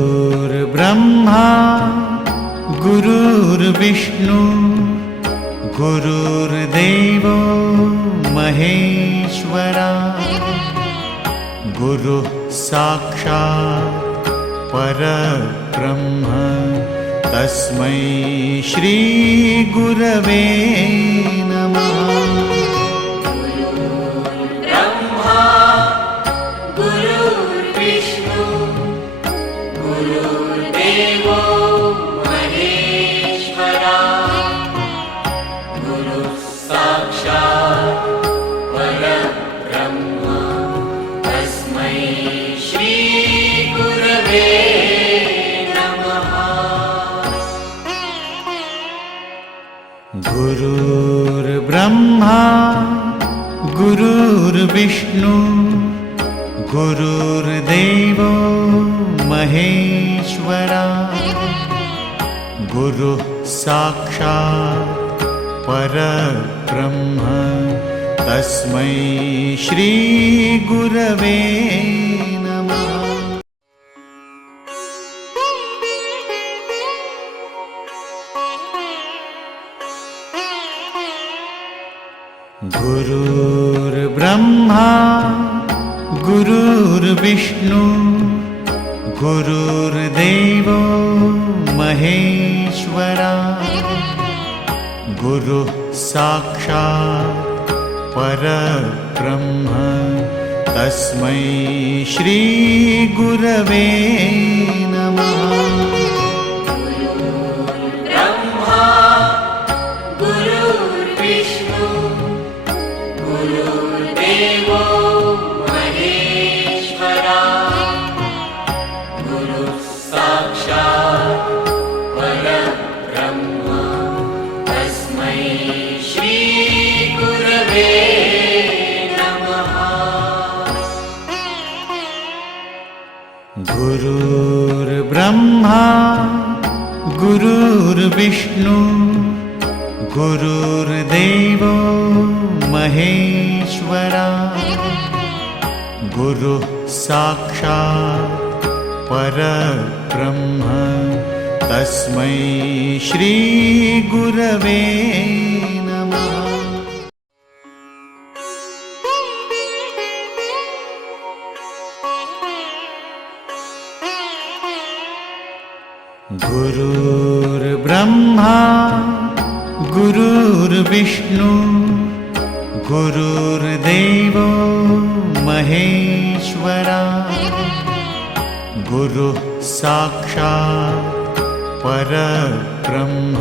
गुरुर्ब्रह्मा गुरुर्विष्णु गुरुर्देवो महेश्वरा गुरुः साक्षात् परब्रह्म तस्मै श्री गुरवे नमः। ब्रह्मा गुरुर्विष्णु गुरुर्देवो महेश्वरा गुरुः साक्षात् परब्रह्म तस्मै श्री गुरवे नमः। गुरुर्ब्रह्मा गुरुर्विष्णु गुरुर्देवो महेश्वरा गुरुः साक्षात् परब्रह्म तस्मै श्री गुरवे नमः। गुरुर्ब्रह्मा गुरुर्विष्णु गुरुर्देवो महेश्वरा गुरुः साक्षात् परब्रह्म तस्मै श्री गुरवे नमः। ब्रह्मा गुरुर्विष्णु गुरुर्देवो महेश्वरा गुरुः साक्षात् परब्रह्म तस्मै श्री गुरवे नमः। गुरुर्ब्रह्मा गुरुर्विष्णु गुरुर्देवो महेश्वरा गुरुः साक्षात् परब्रह्म तस्मै श्री गुरवे नमः। गुरुर्ब्रह्मा गुरुर्विष्णु गुरुर्देवो महेश्वरा गुरुः साक्षात् परब्रह्म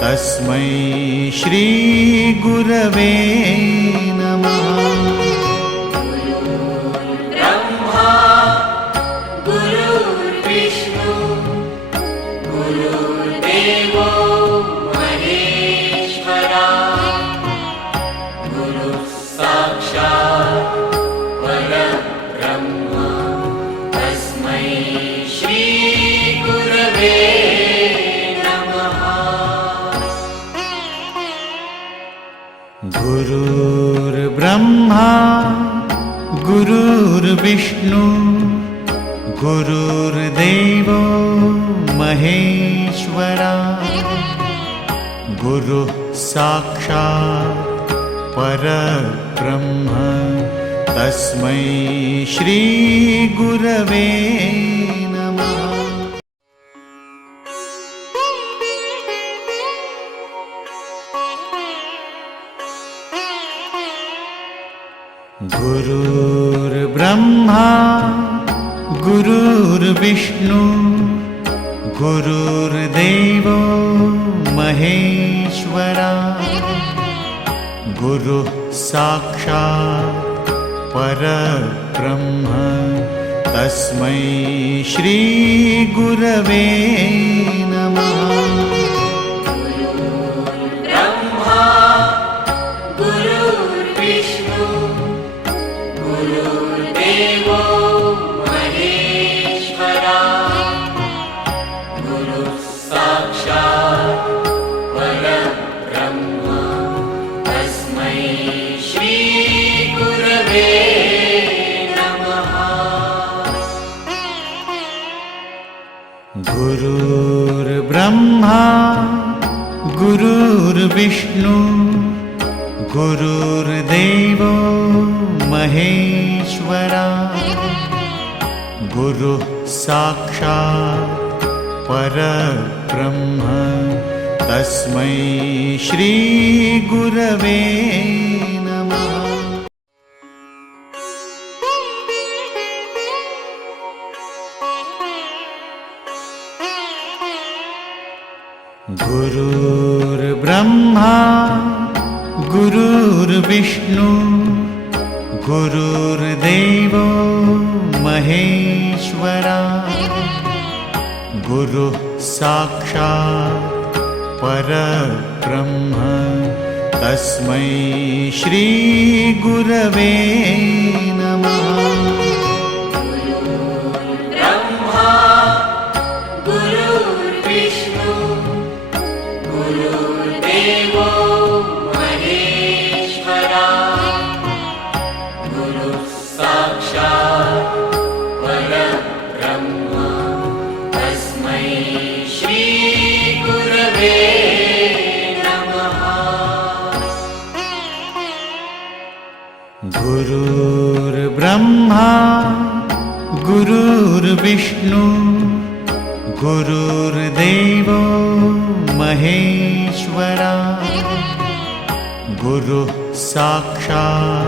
तस्मै श्री गुरवे नमः। ब्रह्मा गुरुर्विष्णु गुरुर्देवो महेश्वरा गुरुः साक्षात् परब्रह्म तस्मै श्री गुरवे नमः। गुरुर्ब्रह्मा गुरुर्विष्णु गुरुर्देवो महेश्वरा गुरुः साक्षात् परब्रह्म तस्मै श्री गुरवे नमः। गुरुर्ब्रह्मा गुरुर्विष्णु गुरुर्देवो महेश्वरा गुरुः साक्षात् परब्रह्म तस्मै श्री गुरवे नमः। ब्रह्मा गुरुर्विष्णु गुरुर्देवो महेश्वरा गुरुः साक्षात् परब्रह्म तस्मै श्री गुरवे नमः। गुरुर्विष्णु गुरुर्देवो महेश्वरा गुरुः साक्षात् परब्रह्म तस्मै श्रीगुरवे नमः। गुरुर्ब्रह्मा गुरुर्विष्णु गुरुर्देवो महेश्वरा गुरुः साक्षात् परब्रह्म तस्मै श्रीगुरवे नमः। ब्रह्मा गुरुर्विष्णु गुरुर्देवो महेश्वरा गुरुः साक्षात् परब्रह्म तस्मै श्रीगुरवे नमः। गुरुर्ब्रह्मा गुरुर्विष्णु गुरुर्देवो महेश्वरा गुरुः साक्षात्